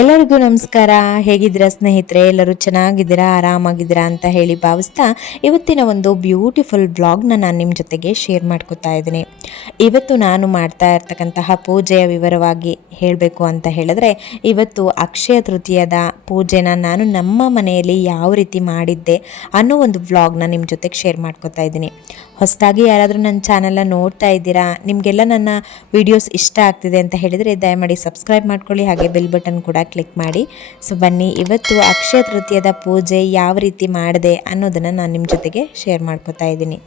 ಎಲ್ಲರಿಗೂ ನಮಸ್ಕಾರ. ಹೇಗಿದ್ದೀರಾ ಸ್ನೇಹಿತರೆ? ಎಲ್ಲರೂ ಚೆನ್ನಾಗಿದ್ದೀರಾ? ಆರಾಮಾಗಿದ್ದೀರಾ ಅಂತ ಹೇಳಿ ಭಾವಿಸ್ತಾ ಇವತ್ತಿನ ಒಂದು ಬ್ಯೂಟಿಫುಲ್ ಬ್ಲಾಗ್ನ ನಾನು ನಿಮ್ಮ ಜೊತೆಗೆ ಶೇರ್ ಮಾಡ್ಕೊತಾ ಇದ್ದೀನಿ. ಇವತ್ತು ನಾನು ಮಾಡ್ತಾ ಇರ್ತಕ್ಕಂತಹ ಪೂಜೆಯ ವಿವರವಾಗಿ ಹೇಳಬೇಕು ಅಂತ ಹೇಳಿದ್ರೆ, ಇವತ್ತು ಅಕ್ಷಯ ತೃತೀಯದ ಪೂಜೆನ ನಾನು ನಮ್ಮ ಮನೆಯಲ್ಲಿ ಯಾವ ರೀತಿ ಮಾಡಿದ್ದೆ ಅನ್ನೋ ಒಂದು ವ್ಲಾಗ್ನ ನಿಮ್ಮ ಜೊತೆಗೆ ಶೇರ್ ಮಾಡ್ಕೊತಾ ಇದ್ದೀನಿ. ಹೊಸದಾಗಿ ಯಾರಾದರೂ ನನ್ನ ಚಾನಲ್ನ ನೋಡ್ತಾ ಇದ್ದೀರಾ? ನಿಮಗೆಲ್ಲ ನನ್ನ ವೀಡಿಯೋಸ್ ಇಷ್ಟ ಆಗ್ತಿದೆ ಅಂತ ಹೇಳಿದರೆ ದಯಮಾಡಿ ಸಬ್ಸ್ಕ್ರೈಬ್ ಮಾಡ್ಕೊಳ್ಳಿ, ಹಾಗೆ ಬೆಲ್ ಬಟನ್ ಕೂಡ ಕ್ಲಿಕ್ ಮಾಡಿ. ಸೊ ಬನ್ನಿ, ಇವತ್ತು ಅಕ್ಷಯ ತೃತೀಯದ ಪೂಜೆ ಯಾವ ರೀತಿ ಮಾಡಿದೆ ಅನ್ನೋದನ್ನು ನಾನು ನಿಮ್ಮ ಜೊತೆಗೆ ಶೇರ್ ಮಾಡ್ಕೋತಾ ಇದ್ದೀನಿ.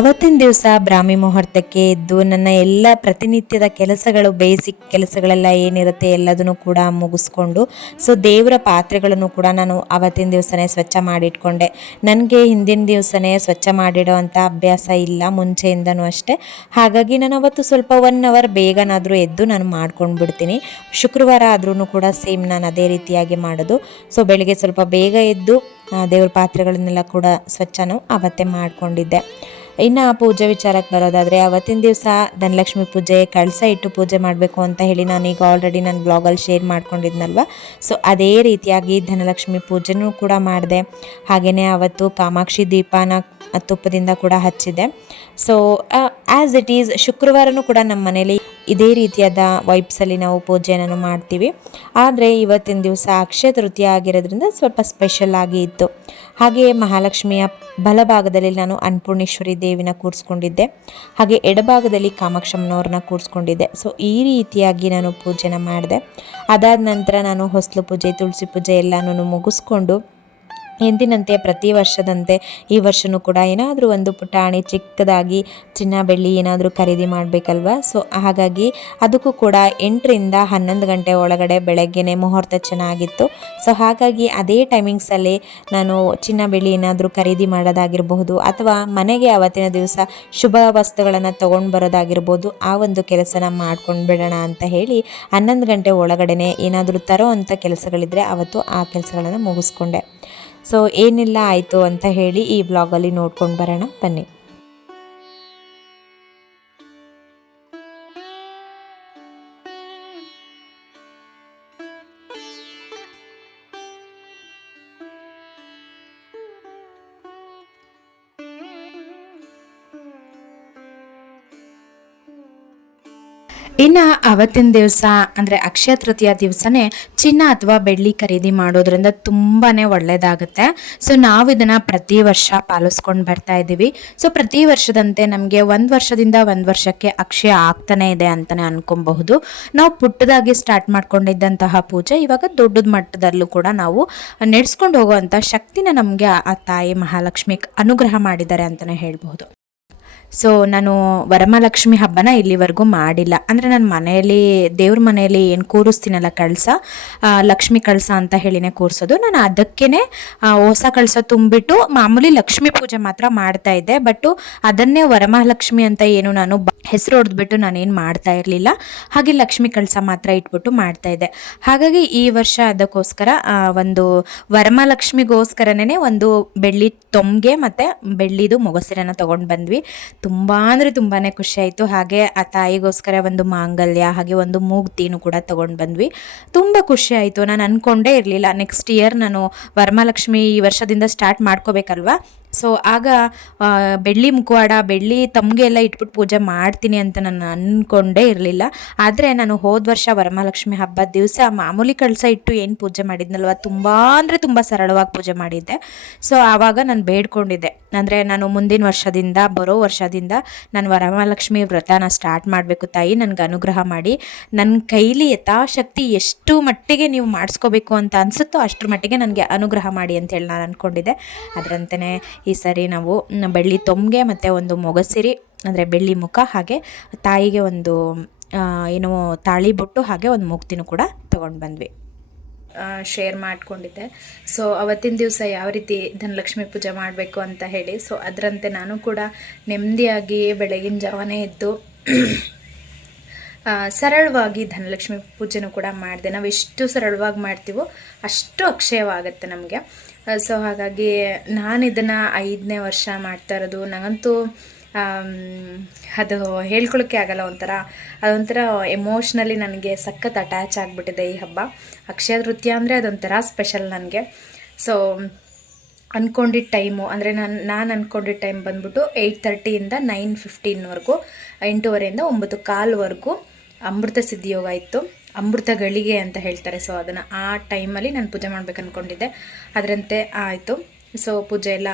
ಅವತ್ತಿನ ದಿವಸ ಬ್ರಾಹ್ಮಿ ಮುಹೂರ್ತಕ್ಕೆ ಎದ್ದು ನನ್ನ ಎಲ್ಲ ಪ್ರತಿನಿತ್ಯದ ಕೆಲಸಗಳು ಬೇಸಿಕ್ ಕೆಲಸಗಳೆಲ್ಲ ಏನಿರುತ್ತೆ ಎಲ್ಲದನ್ನು ಕೂಡ ಮುಗಿಸ್ಕೊಂಡು ಸೊ ದೇವರ ಪಾತ್ರೆಗಳನ್ನು ಕೂಡ ನಾನು ಆವತ್ತಿನ ದಿವಸನೇ ಸ್ವಚ್ಛ ಮಾಡಿಟ್ಕೊಂಡೆ. ನನಗೆ ಹಿಂದಿನ ದಿವಸನೇ ಸ್ವಚ್ಛ ಮಾಡಿಡೋ ಅಂಥ ಅಭ್ಯಾಸ ಇಲ್ಲ, ಮುಂಚೆಯಿಂದನೂ ಅಷ್ಟೇ. ಹಾಗಾಗಿ ನಾನು ಅವತ್ತು ಸ್ವಲ್ಪ ಒನ್ ಅವರ್ ಬೇಗನಾದರೂ ಎದ್ದು ನಾನು ಮಾಡ್ಕೊಂಡು ಬಿಡ್ತೀನಿ ಶುಕ್ರವಾರ ಆದ್ರೂ ಕೂಡ ಸೇಮ್ ನಾನು ಅದೇ ರೀತಿಯಾಗಿ ಮಾಡೋದು. ಸೊ ಬೆಳಿಗ್ಗೆ ಸ್ವಲ್ಪ ಬೇಗ ಎದ್ದು ದೇವ್ರ ಪಾತ್ರೆಗಳನ್ನೆಲ್ಲ ಕೂಡ ಸ್ವಚ್ಛನೂ ಅವತ್ತೇ ಮಾಡಿಕೊಂಡಿದ್ದೆ. ಇನ್ನು ಪೂಜೆ ವಿಚಾರಕ್ಕೆ ಬರೋದಾದರೆ ಅವತ್ತಿನ ದಿವಸ ಧನಲಕ್ಷ್ಮಿ ಪೂಜೆ, ಕಳಸ ಇಟ್ಟು ಪೂಜೆ ಮಾಡಬೇಕು ಅಂತ ಹೇಳಿ ನಾನು ಈಗ ಆಲ್ರೆಡಿ ನನ್ನ ಬ್ಲಾಗಲ್ಲಿ ಶೇರ್ ಮಾಡ್ಕೊಂಡಿದ್ನಲ್ವ? ಸೊ ಅದೇ ರೀತಿಯಾಗಿ ಧನಲಕ್ಷ್ಮಿ ಪೂಜೆನೂ ಕೂಡ ಮಾಡಿದೆ. ಹಾಗೆಯೇ ಅವತ್ತು ಕಾಮಾಕ್ಷಿ ದೀಪನ ತುಪ್ಪದಿಂದ ಕೂಡ ಹಚ್ಚಿದೆ. ಸೊ ಆ್ಯಸ್ ಇಟ್ ಈಸ್ ಶುಕ್ರವಾರನೂ ಕೂಡ ನಮ್ಮ ಮನೇಲಿ ಇದೇ ರೀತಿಯಾದ ವೈಬ್ಸಲ್ಲಿ ನಾವು ಪೂಜೆಯನ್ನು ಮಾಡ್ತೀವಿ. ಆದರೆ ಇವತ್ತಿನ ದಿವಸ ಅಕ್ಷಯ ತೃತೀಯ ಆಗಿರೋದ್ರಿಂದ ಸ್ವಲ್ಪ ಸ್ಪೆಷಲ್ ಆಗಿ ಇತ್ತು. ಹಾಗೆಯೇ ಮಹಾಲಕ್ಷ್ಮಿಯ ಬಲಭಾಗದಲ್ಲಿ ನಾನು ಅನ್ನಪೂರ್ಣೇಶ್ವರಿ ದೇವಿನ ಕೂರಿಸ್ಕೊಂಡಿದ್ದೆ. ಹಾಗೆ ಎಡಭಾಗದಲ್ಲಿ ಕಾಮಾಕ್ಷಮ್ಮನವ್ರನ್ನ ಕೂರಿಸ್ಕೊಂಡಿದ್ದೆ. ಸೊ ಈ ರೀತಿಯಾಗಿ ನಾನು ಪೂಜೆನ ಮಾಡಿದೆ. ಅದಾದ ನಂತರ ನಾನು ಹೊಸಲು ಪೂಜೆ, ತುಳಸಿ ಪೂಜೆ ಎಲ್ಲನೂ ಮುಗಿಸ್ಕೊಂಡು ಎಂದಿನಂತೆ ಪ್ರತಿ ವರ್ಷದಂತೆ ಈ ವರ್ಷವೂ ಕೂಡ ಏನಾದರೂ ಒಂದು ಪುಟಾಣಿ ಚಿಕ್ಕದಾಗಿ ಚಿನ್ನ, ಬೆಳ್ಳಿ ಏನಾದರೂ ಖರೀದಿ ಮಾಡಬೇಕಲ್ವ? ಸೊ ಹಾಗಾಗಿ ಅದಕ್ಕೂ ಕೂಡ ಎಂಟರಿಂದ ಹನ್ನೊಂದು ಗಂಟೆ ಒಳಗಡೆ ಬೆಳಗ್ಗೆನೆ ಮುಹೂರ್ತ ಚೆನ್ನಾಗಿತ್ತು. ಸೊ ಹಾಗಾಗಿ ಅದೇ ಟೈಮಿಂಗ್ಸಲ್ಲಿ ನಾನು ಚಿನ್ನ, ಬೆಳ್ಳಿ ಏನಾದರೂ ಖರೀದಿ ಮಾಡೋದಾಗಿರಬಹುದು ಅಥವಾ ಮನೆಗೆ ಅವತ್ತಿನ ದಿವಸ ಶುಭ ವಸ್ತುಗಳನ್ನು ತೊಗೊಂಡು ಬರೋದಾಗಿರ್ಬೋದು, ಆ ಒಂದು ಕೆಲಸನ ಮಾಡ್ಕೊಂಡು ಬಿಡೋಣ ಅಂತ ಹೇಳಿ ಹನ್ನೊಂದು ಗಂಟೆ ಒಳಗಡೆನೆ ಏನಾದರೂ ತರೋ ಅಂಥ ಕೆಲಸಗಳಿದ್ರೆ ಅವತ್ತು ಆ ಕೆಲಸಗಳನ್ನು ಮುಗಿಸ್ಕೊಂಡೆ. ಸೊ ಏನೆಲ್ಲ ಆಯಿತು ಅಂತ ಹೇಳಿ ಈ ಬ್ಲಾಗಲ್ಲಿ ನೋಡ್ಕೊಂಡು ಬರೋಣ. ಬನ್ನಿ. ಇನ್ನು ಅವತ್ತಿನ ದಿವಸ, ಅಂದರೆ ಅಕ್ಷಯ ತೃತೀಯ ದಿವಸನೇ ಚಿನ್ನ ಅಥವಾ ಬೆಳ್ಳಿ ಖರೀದಿ ಮಾಡೋದ್ರಿಂದ ತುಂಬಾ ಒಳ್ಳೆಯದಾಗುತ್ತೆ ಸೊ ನಾವು ಇದನ್ನು ಪ್ರತಿ ವರ್ಷ ಪಾಲಿಸ್ಕೊಂಡು ಬರ್ತಾ ಇದ್ದೀವಿ ಸೊ ಪ್ರತಿ ವರ್ಷದಂತೆ ನಮಗೆ ಒಂದು ವರ್ಷದಿಂದ ಒಂದು ವರ್ಷಕ್ಕೆ ಅಕ್ಷಯ ಆಗ್ತಾನೆ ಇದೆ ಅಂತಲೇ ಅನ್ಕೊಬಹುದು. ನಾವು ಪುಟ್ಟದಾಗಿ ಸ್ಟಾರ್ಟ್ ಮಾಡ್ಕೊಂಡಿದ್ದಂತಹ ಪೂಜೆ ಇವಾಗ ದೊಡ್ಡದ ಮಟ್ಟದಲ್ಲೂ ಕೂಡ ನಾವು ನಡೆಸ್ಕೊಂಡು ಹೋಗುವಂಥ ಶಕ್ತಿನ ನಮಗೆ ಆ ತಾಯಿ ಮಹಾಲಕ್ಷ್ಮಿ ಅನುಗ್ರಹ ಮಾಡಿದ್ದಾರೆ ಅಂತಲೇ ಹೇಳ್ಬಹುದು. ಸೊ ನಾನು ವರಮಹಾಲಕ್ಷ್ಮಿ ಹಬ್ಬನ ಇಲ್ಲಿವರೆಗೂ ಮಾಡಿಲ್ಲ. ಅಂದರೆ ನಾನು ಮನೆಯಲ್ಲಿ, ದೇವ್ರ ಮನೆಯಲ್ಲಿ ಏನು ಕೂರಿಸ್ತೀನಲ್ಲ ಕಳಸ ಲಕ್ಷ್ಮಿ ಕಳಸ ಅಂತ ಹೇಳಿನೇ ಕೂರಿಸೋದು. ನಾನು ಅದಕ್ಕೇ ಹೊಸ ಕಳಸ ತುಂಬಿಟ್ಟು ಮಾಮೂಲಿ ಲಕ್ಷ್ಮಿ ಪೂಜೆ ಮಾತ್ರ ಮಾಡ್ತಾ ಇದ್ದೆ. ಬಟ್ಟು ಅದನ್ನೇ ವರಮಹಾಲಕ್ಷ್ಮಿ ಅಂತ ಏನು ನಾನು ಹೆಸರು ಹೊಡೆದ್ಬಿಟ್ಟು ನಾನೇನು ಮಾಡ್ತಾ ಇರಲಿಲ್ಲ. ಹಾಗೆ ಲಕ್ಷ್ಮಿ ಕಳಸ ಮಾತ್ರ ಇಟ್ಬಿಟ್ಟು ಮಾಡ್ತಾ ಇದ್ದೆ. ಹಾಗಾಗಿ ಈ ವರ್ಷ ಅದಕ್ಕೋಸ್ಕರ ಒಂದು ವರಮಹಾಲಕ್ಷ್ಮಿಗೋಸ್ಕರನೇ ಒಂದು ಬೆಳ್ಳಿ ತೊಂಗೆ ಮತ್ತು ಬೆಳ್ಳಿದು ಮೊಗಸಿರನ್ನ ತೊಗೊಂಡು ಬಂದ್ವಿ. ತುಂಬ ಅಂದರೆ ತುಂಬಾ ಖುಷಿಯಾಯಿತು ಹಾಗೆ ಆ ತಾಯಿಗೋಸ್ಕರ ಒಂದು ಮಾಂಗಲ್ಯ, ಹಾಗೆ ಒಂದು ಮೂಗ್ತಿನೂ ಕೂಡ ತೊಗೊಂಡು ಬಂದ್ವಿ. ತುಂಬ ಖುಷಿಯಾಯಿತು ನಾನು ಅಂದ್ಕೊಂಡೇ ಇರಲಿಲ್ಲ. ನೆಕ್ಸ್ಟ್ ಇಯರ್ ನಾನು ವರಮಹಾಲಕ್ಷ್ಮಿ ಈ ವರ್ಷದಿಂದ ಸ್ಟಾರ್ಟ್ ಮಾಡ್ಕೋಬೇಕಲ್ವಾ? ಸೊ ಆಗ ಬೆಳ್ಳಿ ಮುಖವಾಡ ಬೆಳ್ಳಿ ತಮಗೆ ಎಲ್ಲ ಇಟ್ಬಿಟ್ಟು ಪೂಜೆ ಮಾಡ್ತೀನಿ ಅಂತ ನಾನು ಅಂದ್ಕೊಂಡೇ ಇರಲಿಲ್ಲ. ಆದರೆ ನಾನು ಹೋದ ವರ್ಷ ವರಮಹಾಲಕ್ಷ್ಮಿ ಹಬ್ಬದ ದಿವಸ ಮಾಮೂಲಿ ಕಳಸ ಇಟ್ಟು ಏನು ಪೂಜೆ ಮಾಡಿದ್ನಲ್ವ, ತುಂಬ ಅಂದರೆ ತುಂಬ ಸರಳವಾಗಿ ಪೂಜೆ ಮಾಡಿದ್ದೆ. ಸೊ ಆವಾಗ ನಾನು ಬೇಡ್ಕೊಂಡಿದ್ದೆ. ಅಂದರೆ ನಾನು ಮುಂದಿನ ವರ್ಷದಿಂದ, ಬರೋ ವರ್ಷದಿಂದ ನಾನು ವರಮಹಾಲಕ್ಷ್ಮಿ ವ್ರತನ ಸ್ಟಾರ್ಟ್ ಮಾಡಬೇಕು ತಾಯಿ, ನನಗೆ ಅನುಗ್ರಹ ಮಾಡಿ. ನನ್ನ ಕೈಲಿ ಯಥಾಶಕ್ತಿ ಎಷ್ಟು ಮಟ್ಟಿಗೆ ನೀವು ಮಾಡಿಸ್ಕೋಬೇಕು ಅಂತ ಅನಿಸುತ್ತೋ ಅಷ್ಟರ ಮಟ್ಟಿಗೆ ನನಗೆ ಅನುಗ್ರಹ ಮಾಡಿ ಅಂತೇಳಿ ನಾನು ಅಂದ್ಕೊಂಡಿದ್ದೆ ಅದರಂತೆಯೇ ಈ ಸರಿ ನಾವು ಬೆಳ್ಳಿ ತೊಂಗೆ ಮತ್ತು ಒಂದು ಮೊಗಸಿರಿ ಅಂದರೆ ಬೆಳ್ಳಿ ಮುಖ ಹಾಗೆ ತಾಯಿಗೆ ಒಂದು ಏನು ತಾಳಿ ಬೊಟ್ಟು ಹಾಗೆ ಒಂದು ಮುಕ್ತಿನೂ ಕೂಡ ತೊಗೊಂಡು ಬಂದ್ವಿ. ಶೇರ್ ಮಾಡಿಕೊಂಡಿದ್ದೆ. ಸೊ ಅವತ್ತಿನ ದಿವಸ ಯಾವ ರೀತಿ ಧನಲಕ್ಷ್ಮಿ ಪೂಜೆ ಮಾಡಬೇಕು ಅಂತ ಹೇಳಿ ಸೊ ಅದರಂತೆ ನಾನು ಕೂಡ ನೆಮ್ಮದಿಯಾಗಿ ಬೆಳಗಿನ ಜಾವನೇ ಎದ್ದು ಆ, ಸರಳವಾಗಿ ಧನಲಕ್ಷ್ಮಿ ಪೂಜೆನೂ ಕೂಡ ಮಾಡಿದೆ. ನಾವು ಎಷ್ಟು ಸರಳವಾಗಿ ಮಾಡ್ತೀವೋ ಅಷ್ಟು ಅಕ್ಷಯವಾಗುತ್ತೆ ನಮಗೆ. ಸೊ ಹಾಗಾಗಿ ನಾನು ಇದನ್ನು ಐದನೇ ವರ್ಷ ಮಾಡ್ತಾ ಇರೋದು. ನನಗಂತೂ ಅದು ಹೇಳ್ಕೊಳಕ್ಕೆ ಆಗಲ್ಲ ಒಂಥರ. ಅದೊಂಥರ ಎಮೋಷ್ನಲಿ ನನಗೆ ಸಖತ್ ಅಟ್ಯಾಚ್ ಆಗಿಬಿಟ್ಟಿದೆ ಈ ಹಬ್ಬ. ಅಕ್ಷಯ ನೃತ್ಯ ಅಂದರೆ ಅದೊಂಥರ ಸ್ಪೆಷಲ್ ನನಗೆ. ಸೊ ಅಂದ್ಕೊಂಡಿದ್ದ ಟೈಮು ಅಂದರೆ ನಾನು ನಾನು ಅಂದ್ಕೊಂಡಿದ್ದ ಟೈಮ್ ಬಂದ್ಬಿಟ್ಟು ಏಯ್ಟ್ ತರ್ಟಿಯಿಂದ ನೈನ್ ಫಿಫ್ಟೀನ್ವರೆಗೂ ಎಂಟೂವರೆಯಿಂದ ಒಂಬತ್ತು ಕಾಲ್ವರೆಗೂ ಅಮೃತ ಸಿದ್ಧಿಯೋಗ ಇತ್ತು. ಅಮೃತ ಗಳಿಗೆ ಅಂತ ಹೇಳ್ತಾರೆ. ಸೊ ಅದನ್ನು ಆ ಟೈಮಲ್ಲಿ ನಾನು ಪೂಜೆ ಮಾಡ್ಬೇಕು ಅಂದ್ಕೊಂಡಿದ್ದೆ ಅದರಂತೆ ಆಯಿತು. ಸೊ ಪೂಜೆ ಎಲ್ಲ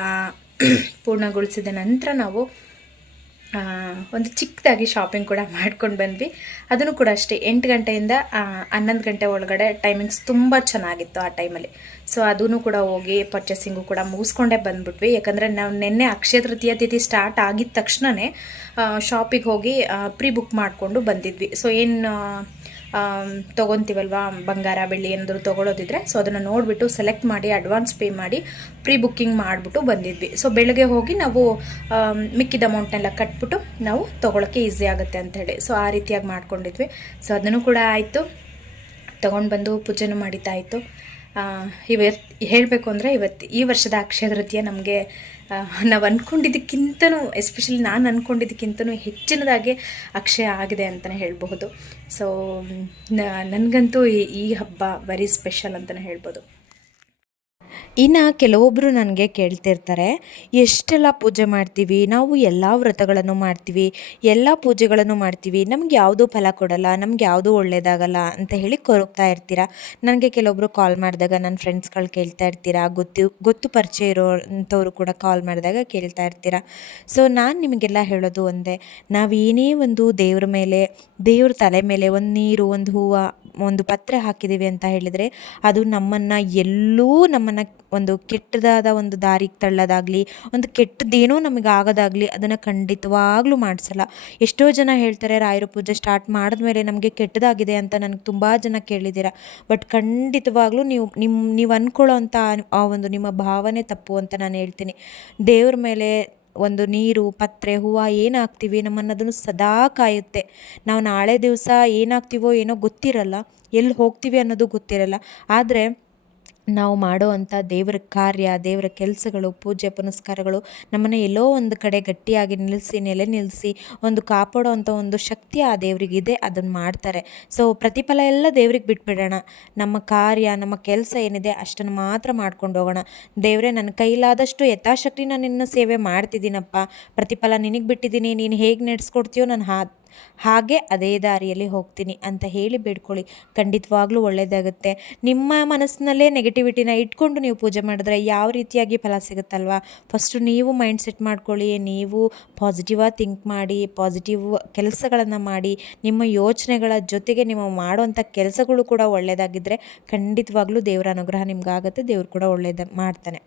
ಪೂರ್ಣಗೊಳಿಸಿದ ನಂತರ ನಾವು ಒಂದು ಚಿಕ್ಕದಾಗಿ ಶಾಪಿಂಗ್ ಕೂಡ ಮಾಡ್ಕೊಂಡು ಬಂದ್ವಿ. ಅದನ್ನು ಕೂಡ ಅಷ್ಟೇ, ಎಂಟು ಗಂಟೆಯಿಂದ ಹನ್ನೊಂದು ಗಂಟೆ ಒಳಗಡೆ ಟೈಮಿಂಗ್ಸ್ ತುಂಬ ಚೆನ್ನಾಗಿತ್ತು ಆ ಟೈಮಲ್ಲಿ ಸೊ ಅದೂ ಕೂಡ ಹೋಗಿ ಪರ್ಚೇಸಿಂಗು ಕೂಡ ಮುಗಿಸ್ಕೊಂಡೇ ಬಂದ್ಬಿಟ್ವಿ. ಯಾಕಂದರೆ ನಾವು ನಿನ್ನೆ ಅಕ್ಷಯ ತೃತೀಯ ತಿಥಿ ಸ್ಟಾರ್ಟ್ ಆಗಿದ ತಕ್ಷಣವೇ ಶಾಪಿಗೆ ಹೋಗಿ ಪ್ರೀ ಬುಕ್ ಮಾಡಿಕೊಂಡು ಬಂದಿದ್ವಿ. ಸೊ ಏನು ತೊಗೊತೀವಲ್ವಾ ಬಂಗಾರ, ಬೆಳ್ಳಿ ಏನಾದರೂ ತೊಗೊಳೋದಿದ್ರೆ ಸೊ ಅದನ್ನು ನೋಡಿಬಿಟ್ಟು ಸೆಲೆಕ್ಟ್ ಮಾಡಿ ಅಡ್ವಾನ್ಸ್ ಪೇ ಮಾಡಿ ಪ್ರೀ ಬುಕ್ಕಿಂಗ್ ಮಾಡಿಬಿಟ್ಟು ಬಂದಿದ್ವಿ. ಸೊ ಬೆಳಗ್ಗೆ ಹೋಗಿ ನಾವು ಮಿಕ್ಕಿದ ಅಮೌಂಟ್ನೆಲ್ಲ ಕಟ್ಬಿಟ್ಟು ನಾವು ತೊಗೊಳಕ್ಕೆ ಈಸಿ ಆಗುತ್ತೆ ಅಂಥೇಳಿ ಸೊ ಆ ರೀತಿಯಾಗಿ ಮಾಡ್ಕೊಂಡಿದ್ವಿ. ಸೊ ಅದನ್ನು ಕೂಡ ಆಯಿತು. ತೊಗೊಂಡು ಬಂದು ಪೂಜೆನೂ ಮಾಡಿದ್ದಾಯಿತು. ಇವತ್ತು ಹೇಳಬೇಕು ಅಂದರೆ ಇವತ್ತು ಈ ವರ್ಷದ ಅಕ್ಷಯ ತೃತೀಯ ನಮಗೆ ನಾವು ಅಂದ್ಕೊಂಡಿದ್ದಕ್ಕಿಂತನೂ ಎಸ್ಪೆಷಲಿ ನಾನು ಅಂದ್ಕೊಂಡಿದ್ದಕ್ಕಿಂತನೂ ಹೆಚ್ಚಿನದಾಗಿ ಅಕ್ಷಯ ಆಗಿದೆ ಅಂತಲೇ ಹೇಳಬಹುದು. ಸೊ ನನಗಂತೂ ಈ- ಈ ಹಬ್ಬ ವೆರಿ ಸ್ಪೆಷಲ್ ಅಂತಲೇ ಹೇಳ್ಬೋದು ಇನ್ನು ಕೆಲವೊಬ್ಬರು ನನಗೆ ಕೇಳ್ತಿರ್ತಾರೆ, ಎಷ್ಟೆಲ್ಲ ಪೂಜೆ ಮಾಡ್ತೀವಿ? ನಾವು ಎಲ್ಲ ವ್ರತಗಳನ್ನು ಮಾಡ್ತೀವಿ, ಎಲ್ಲ ಪೂಜೆಗಳನ್ನು ಮಾಡ್ತೀವಿ. ನಮ್ಗೆ ಯಾವುದೂ ಫಲ ಕೊಡಲ್ಲ, ನಮ್ಗೆ ಯಾವುದೂ ಒಳ್ಳೆಯದಾಗಲ್ಲ ಅಂತ ಹೇಳಿ ಕೊರಗ್ತಾ ಇರ್ತೀರಾ? ನನಗೆ ಕೆಲವೊಬ್ಬರು ಕಾಲ್ ಮಾಡಿದಾಗ ನನ್ನ ಫ್ರೆಂಡ್ಸ್ಗಳು ಕೇಳ್ತಾ ಇರ್ತೀರಾ? ಗೊತ್ತು ಗೊತ್ತು ಪರಿಚಯ ಇರೋಂಥವ್ರು ಕೂಡ ಕಾಲ್ ಮಾಡಿದಾಗ ಕೇಳ್ತಾ ಇರ್ತೀರ? ಸೊ ನಾನು ನಿಮಗೆಲ್ಲ ಹೇಳೋದು ಒಂದೇ ನಾವೇನೇ ಒಂದು ದೇವ್ರ ಮೇಲೆ, ದೇವ್ರ ತಲೆ ಮೇಲೆ ಒಂದು ನೀರು, ಒಂದು ಹೂವು, ಒಂದು ಪತ್ರೆ ಹಾಕಿದ್ದೀವಿ ಅಂತ ಹೇಳಿದರೆ ಅದು ನಮ್ಮನ್ನು ಎಲ್ಲೂ ನಮ್ಮನ್ನು ಒಂದು ಕೆಟ್ಟದಾದ ಒಂದು ದಾರಿಗೆ ತಳ್ಳೋದಾಗಲಿ, ಒಂದು ಕೆಟ್ಟದ್ದೇನೋ ನಮಗೆ ಆಗೋದಾಗಲಿ ಅದನ್ನು ಖಂಡಿತವಾಗ್ಲೂ ಮಾಡಿಸಲ್ಲ. ಎಷ್ಟೋ ಜನ ಹೇಳ್ತಾರೆ, ರಾಯರ ಪೂಜೆ ಸ್ಟಾರ್ಟ್ ಮಾಡಿದ್ಮೇಲೆ ನಮಗೆ ಕೆಟ್ಟದಾಗಿದೆ ಅಂತ ನನಗೆ ತುಂಬ ಜನ ಕೇಳಿದ್ದೀರ. ಬಟ್ ಖಂಡಿತವಾಗ್ಲೂ ನೀವು ನಿಮ್ಮ ನೀವು ಅಂದ್ಕೊಳ್ಳೋ ಅಂಥ ಆ ಒಂದು ನಿಮ್ಮ ಭಾವನೆ ತಪ್ಪು ಅಂತ ನಾನು ಹೇಳ್ತೀನಿ. ದೇವ್ರ ಮೇಲೆ ಒಂದು ನೀರು, ಪತ್ರೆ, ಹೂವು ಏನು ಹಾಕ್ತೀವಿ ನಮ್ಮನ್ನು ಅದನ್ನು ಸದಾ ಕಾಯುತ್ತೆ. ನಾವು ನಾಳೆ ದಿವಸ ಏನಾಗ್ತೀವೋ ಏನೋ ಗೊತ್ತಿರಲ್ಲ, ಎಲ್ಲಿ ಹೋಗ್ತೀವಿ ಅನ್ನೋದು ಗೊತ್ತಿರಲ್ಲ. ಆದರೆ ನಾವು ಮಾಡೋ ಅಂಥ ದೇವರ ಕಾರ್ಯ, ದೇವರ ಕೆಲಸಗಳು, ಪೂಜೆ, ಪುನಸ್ಕಾರಗಳು ನಮ್ಮನ್ನು ಎಲ್ಲೋ ಒಂದು ಕಡೆ ಗಟ್ಟಿಯಾಗಿ ನಿಲ್ಲಿಸಿ, ನೆಲೆ ನಿಲ್ಲಿಸಿ, ಒಂದು ಕಾಪಾಡೋ ಅಂಥ ಒಂದು ಶಕ್ತಿ ಆ ದೇವರಿಗಿದೆ, ಅದನ್ನು ಮಾಡ್ತಾರೆ. ಸೊ ಪ್ರತಿಫಲ ಎಲ್ಲ ದೇವ್ರಿಗೆ ಬಿಟ್ಬಿಡೋಣ. ನಮ್ಮ ಕಾರ್ಯ, ನಮ್ಮ ಕೆಲಸ ಏನಿದೆ ಅಷ್ಟನ್ನು ಮಾತ್ರ ಮಾಡ್ಕೊಂಡು ಹೋಗೋಣ. ದೇವರೇ, ನನ್ನ ಕೈಲಾದಷ್ಟು ಯಥಾಶಕ್ತಿ ನಾನು ನಿನ್ನ ಸೇವೆ ಮಾಡ್ತಿದ್ದೀನಪ್ಪ. ಪ್ರತಿಫಲ ನಿನಗೆ ಬಿಟ್ಟಿದ್ದೀನಿ, ನೀನು ಹೇಗೆ ನಡೆಸ್ಕೊಡ್ತೀಯೋ ನಾನು ಹಾ ಹಾಗೆ ಅದೇ ದಾರಿಯಲ್ಲಿ ಹೋಗ್ತೀನಿ ಅಂತ ಹೇಳಿ ಬೇಡ್ಕೊಳ್ಳಿ. ಖಂಡಿತವಾಗ್ಲೂ ಒಳ್ಳೆಯದಾಗುತ್ತೆ ನಿಮ್ಮ ಮನಸ್ಸಿನಲ್ಲೇ ನೆಗೆಟಿವಿಟಿನ ಇಟ್ಕೊಂಡು ನೀವು ಪೂಜೆ ಮಾಡಿದ್ರೆ ಯಾವ ರೀತಿಯಾಗಿ ಫಲ ಸಿಗುತ್ತಲ್ವಾ? ಫಸ್ಟು ನೀವು ಮೈಂಡ್ ಸೆಟ್ ಮಾಡ್ಕೊಳ್ಳಿ, ನೀವು ಪಾಸಿಟಿವಾಗಿ ಥಿಂಕ್ ಮಾಡಿ ಪಾಸಿಟಿವ್ ಕೆಲಸಗಳನ್ನು ಮಾಡಿ, ನಿಮ್ಮ ಯೋಚನೆಗಳ ಜೊತೆಗೆ ನೀವು ಮಾಡುವಂಥ ಕೆಲಸಗಳು ಕೂಡ ಒಳ್ಳೆಯದಾಗಿದ್ದರೆ ಖಂಡಿತವಾಗ್ಲೂ ದೇವರ ಅನುಗ್ರಹ ನಿಮ್ಗಾಗುತ್ತೆ, ದೇವ್ರು ಕೂಡ ಒಳ್ಳೆಯದ ಮಾಡ್ತಾನೆ.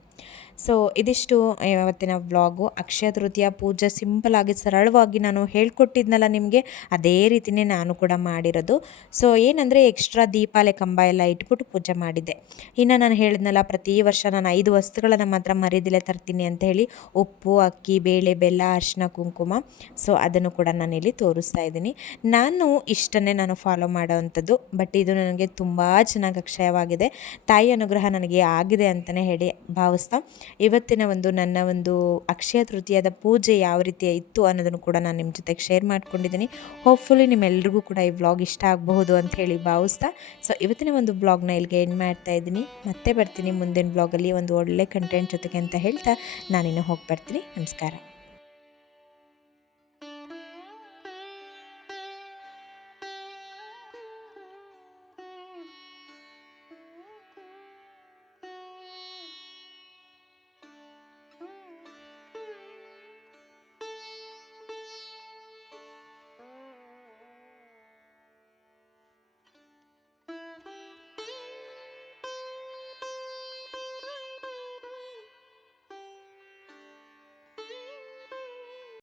ಸೊ ಇದಿಷ್ಟು ಇವತ್ತಿನ ವ್ಲಾಗು. ಅಕ್ಷಯ ತೃತೀಯ ಪೂಜೆ ಸಿಂಪಲಾಗಿ ಸರಳವಾಗಿ ನಾನು ಹೇಳ್ಕೊಟ್ಟಿದ್ನಲ್ಲ ನಿಮಗೆ, ಅದೇ ರೀತಿಯೇ ನಾನು ಕೂಡ ಮಾಡಿರೋದು. ಸೊ ಏನಂದರೆ ಎಕ್ಸ್ಟ್ರಾ ದೀಪಾಲೆ ಕಂಬ ಎಲ್ಲ ಇಟ್ಬಿಟ್ಟು ಪೂಜೆ ಮಾಡಿದ್ದೆ. ಇನ್ನು ನಾನು ಹೇಳಿದ್ನಲ್ಲ, ಪ್ರತಿ ವರ್ಷ ನಾನು ಐದು ವಸ್ತುಗಳನ್ನು ಮಾತ್ರ ಮರಿದಿಲ್ಲೇ ತರ್ತೀನಿ ಅಂತ ಹೇಳಿ ಉಪ್ಪು, ಅಕ್ಕಿ, ಬೇಳೆ, ಬೆಲ್ಲ, ಅರಿಶಿನ, ಕುಂಕುಮ. ಸೊ ಅದನ್ನು ಕೂಡ ನಾನಿಲ್ಲಿ ತೋರಿಸ್ತಾ ಇದ್ದೀನಿ. ನಾನು ಇಷ್ಟನ್ನೇ ನಾನು ಫಾಲೋ ಮಾಡೋವಂಥದ್ದು ಬಟ್ ಇದು ನನಗೆ ತುಂಬ ಚೆನ್ನಾಗಿ ಅಕ್ಷಯವಾಗಿದೆ. ತಾಯಿ ಅನುಗ್ರಹ ನನಗೆ ಆಗಿದೆ ಅಂತಲೇ ಹೇಳಿ ಭಾವಿಸ್ತಾ. ಇವತ್ತಿನ ಒಂದು ನನ್ನ ಒಂದು ಅಕ್ಷಯ ತೃತೀಯದ ಪೂಜೆ ಯಾವ ರೀತಿ ಇತ್ತು ಅನ್ನೋದನ್ನು ಕೂಡ ನಾನು ನಿಮ್ಮ ಜೊತೆಗೆ ಶೇರ್ ಮಾಡ್ಕೊಂಡಿದ್ದೀನಿ. ಹೋಪ್ಫುಲಿ ನಿಮ್ಮೆಲ್ರಿಗೂ ಕೂಡ ಈ ವ್ಲಾಗ್ ಇಷ್ಟ ಆಗಬಹುದು ಅಂತ ಹೇಳಿ ಭಾವಿಸ್ತಾ. ಸೊ ಇವತ್ತಿನ ಒಂದು ವ್ಲಾಗ್ನ ಇಲ್ಲಿಗೆ ಎಂಡ್ ಮಾಡ್ತಾ ಇದ್ದೀನಿ. ಮತ್ತೆ ಬರ್ತೀನಿ ಮುಂದಿನ ವ್ಲಾಗಲ್ಲಿ ಒಂದು ಒಳ್ಳೆ ಕಂಟೆಂಟ್ ಜೊತೆಗೆ ಅಂತ ಹೇಳ್ತಾ ನಾನಿನ್ನು ಹೋಗಿ ಬರ್ತೀನಿ ನಮಸ್ಕಾರ.